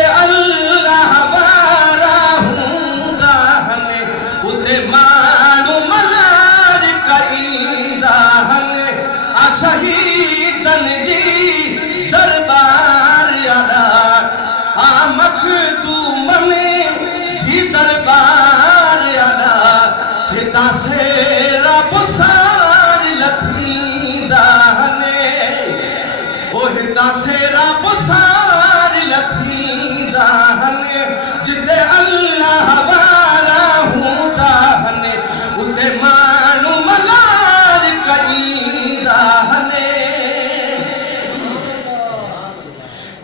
जिते अल्लाह वारा हूंदा आहिनि उते माण्हू मलार कईंदा आहिनि शहीदनि जी दरबार यादा मखदूमन जी दरबार यादा हितां से रब सार लथींदा आहिनि ओ हितां से रब सार लथींदा आहिनि जिते अल्लाह वारा हूंदा आहिनि उते माण्हू मलार कईंदा आहिनि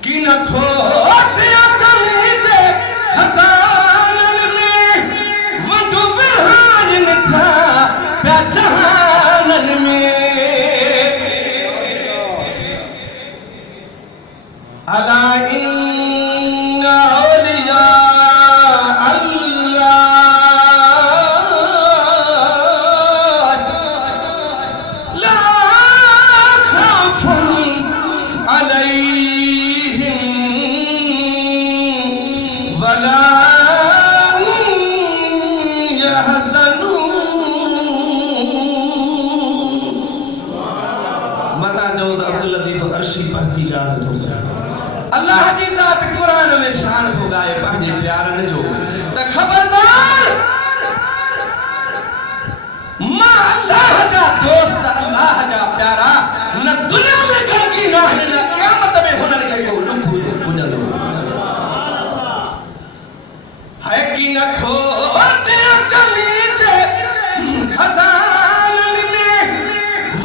की न खोटिया चली जे खज़ाननि में वंडू बिरहाननि था पिया जहाननि में अला इन्न औलिया अल्लाह ला खौफुन अलैहिम वला हुम यहज़नून। मता जो अब्दुल लतीफ अर्शी पहकी जान थो अल्लाह जी ज़ात कुरान में शान थो गाए पंहिंजे प्यारनि जो त खबरदार मां अल्लाह जा दोस्त अल्लाह जा प्यारा न दुनिया में गमगी न आहिनि न क़यामत में हुननि खे को ॾुख पुॼंदो है की न खोटे चली जे खज़ाननि में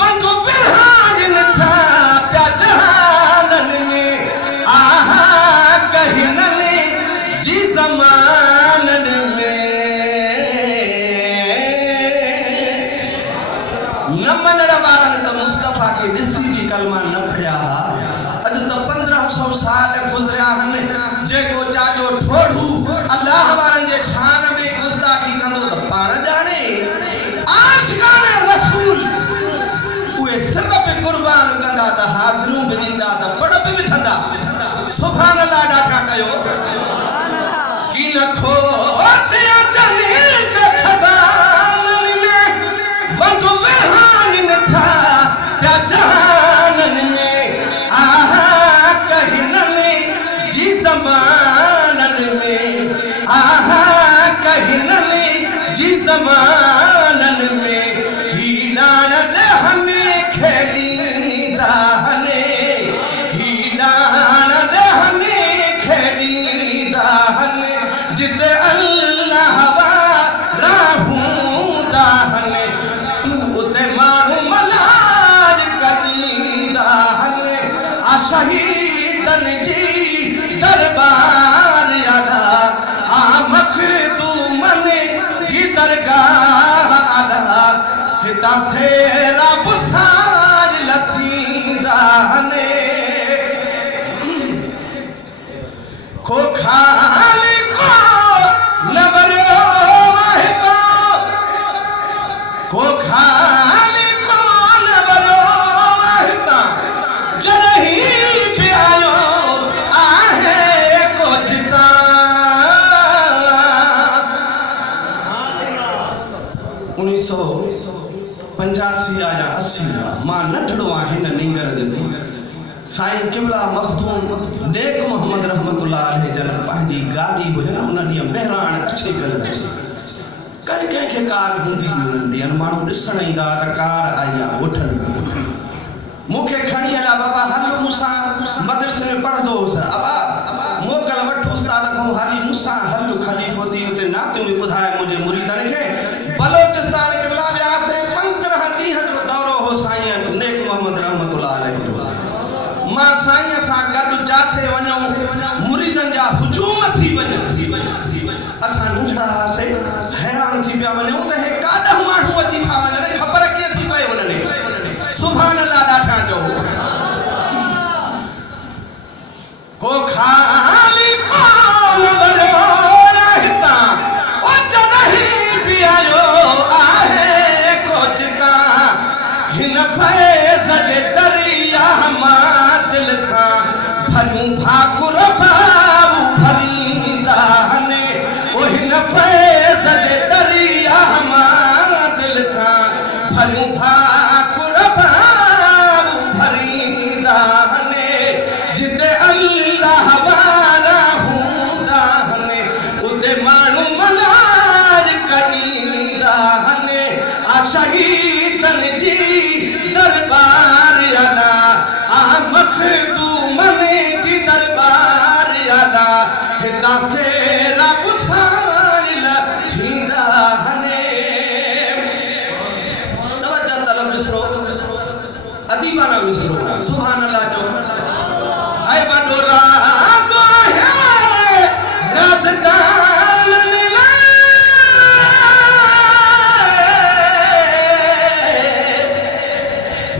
वंडू बिरहाननि था पिया जहाननि में आहा कहिननि जी ज़माननि में न मञण वारनि त मुस्तफ़ा खे ॾिसी बि कलमा न पढ़िया अॼु त 1500 साल गुज़रिया आहिनि जेको चाजो ठोड़ू अल्लाह वारनि जे शान में गुस्ताखी कंदो त पाण ॼाणे आशिक़ान रसूल उहे सिर बि क़ुर्बान कंदा त हाज़िरूं बि ॾींदा त पड़ बि विठंदा सुभान अल्लाह ॾाढा कयो की न खोटे चली जे खज़ाननि में वंडू बिरहाननि था पिया जहाननि में आहा कहिननि जी ज़माननि में आहा कहिननि जी ज़माननि में ही नान दहनि खे ॾींदा आहिनि ही नान दहनि खे ॾींदा आहिनि जिते अल्लाह वारा हूंदा आहिनि उते माण्हू मलार कईंदा आहिनि शहीदनि जी दरबार यादा मखदूमन जी दरगाह आला हितां से रब सार लथींदा आहिनि को खाली को लवरियो आहे को खाली को लवरियो आहे जॾहिं बि आयो आहे को जिता 1985 या 80 मां नंढड़ो आहे न निंगर ॾिनी साईं किबला मखदूम नेक मोहम्मद रहमतुल्लाह अलैहि जन पंहिंजी गाॾी हुजे न उन ॾींहुं बहिराण अचे ग़लति कॾहिं कंहिंखे कार हूंदी उन्हनि ॾींहंनि माण्हू ॾिसण ईंदा त कार आई आहे ॻोठनि में मूंखे खणी आया बाबा हल मूंसां मदरसे में पढ़ंदो हुउसि अबा मोकल वठ उस्ताद खां हाली मूंसां हल ख़लीफ़ो थी उते नातियूं बि ॿुधाए मुंहिंजे मुरीदनि खे बलोचिस्तान किबला वियासीं 15 ॾींहं जो दौरो हो साईं नेक मोहम्मद रहमतुल्लाह अलैहि जो मां साईं सां गॾु जाथे वञूं मुरीदनि जा हुजूम थी वञनि असां नंढड़ा हुआसीं हैरान थी पिया वञूं त हे काॾा माण्हू अची था वञनि ख़बर कीअं थी पए वञनि सुभान अल्लाह ॾाढा जो को खाली कोन बरो रहता ओ जॾहिं बि आयो आहे को जिता हिन फैज़ जे दरिया मां दिल सां भरियूं भाग हिता से रब साल थींदा हने तवज्जो तलब विसरो अदीबाना विसरो सुभान अल्लाह जो हाय बडो राज़ है राज़दान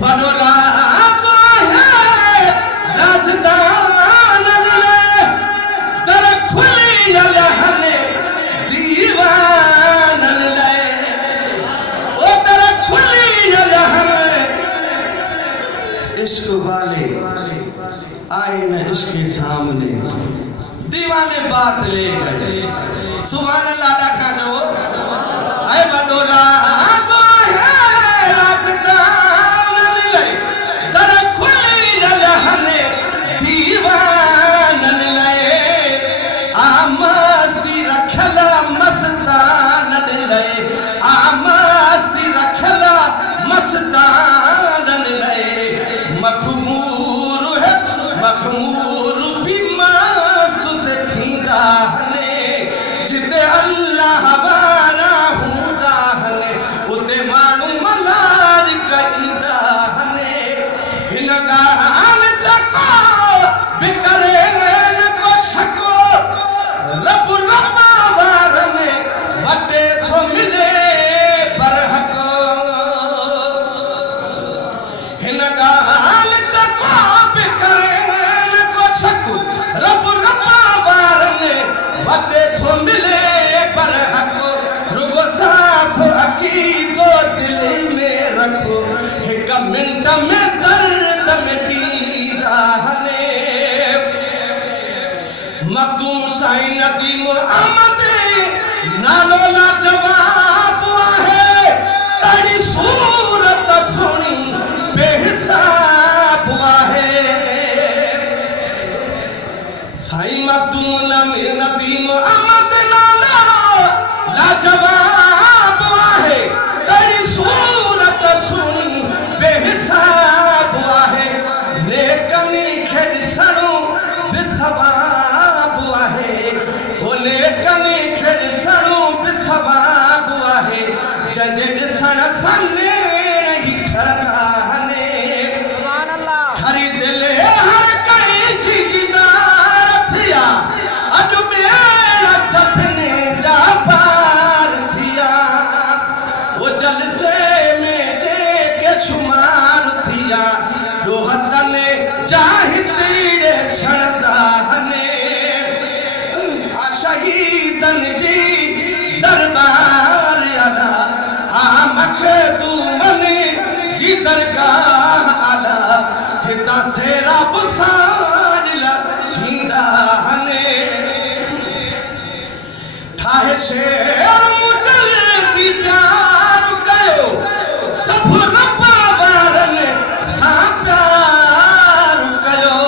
बडो राज़ है राज़दान दर खुली अलहने दीवान ले ओ दर खुली अलहने इश्क वाले आए न इश्क के सामने दीवाने बात ले गए सुभान अल्लाह डाका जो आए बडो राज़ है राज़दान ले दर खुली अलहने दीवान ले आमस्ती रखला मस्तान ले आमस्ती रखला मस्तान ले मखमूर है मखमूर भी मस्त से थींदा हने जिते अल्लाह वारा हूंदा हने उते माण्हू मलार कईंदा हने हिन ॻाल्हि तको बि करे न को शको रब रब्बा वार में वटे थो मिले बरहको हिन ॻाल्हि तको बि करे न को शको रब रब्बा वार में वटे थो मिले बरहको रुगो साफ़ अक़ीदो दिल में रखो हिक मिंट में दर्द मिटींदा हने मखदूम साईं नदीम अहमद नालो लाजवाब आहे तारी सूरत सुणी बेहिसाब आहे साईं मखदूम नदीम अहमद नालो लाजवाब आहे तारी सूरत सुणी बेहिसाब आहे नेकनी खे ॾिसणो बि सवाब आहे ओने कने खे ॾिसणो बि सवाब आहे जंहिंजे ॾिसण सां नेण ई ठरंदा हने हरी दिल हर कंहिंजी दीदार थिया अॼु ॿेड़ा सभिनी जा पार थिया वो जलसे में जेके शुमार थिया दोहतने चाहे तीड़े छड़दा हने शहीदन जी दरबार आला मखदूमन जी दरगाह आला हिता से रब साल थींदा हने ठाहे शेर मुजल्दी प्यार कयो सब रब्बा वारन सां प्यार कयो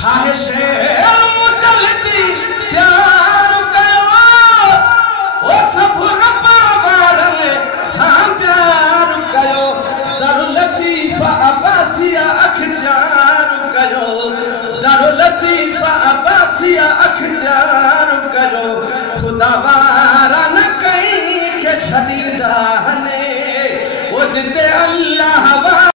ठाहे शेर मुजल्दी प्यार कयो ओ सब रब्बा वारन सां प्यार कयो दर लतीफ़ा अब्बासिया अख्तियार कयो दर लतीफ़ा अब्बासिया अख्तियार कयो खुदा वारा न कहीं के छॾींदा हने ओ जिते अल्लाह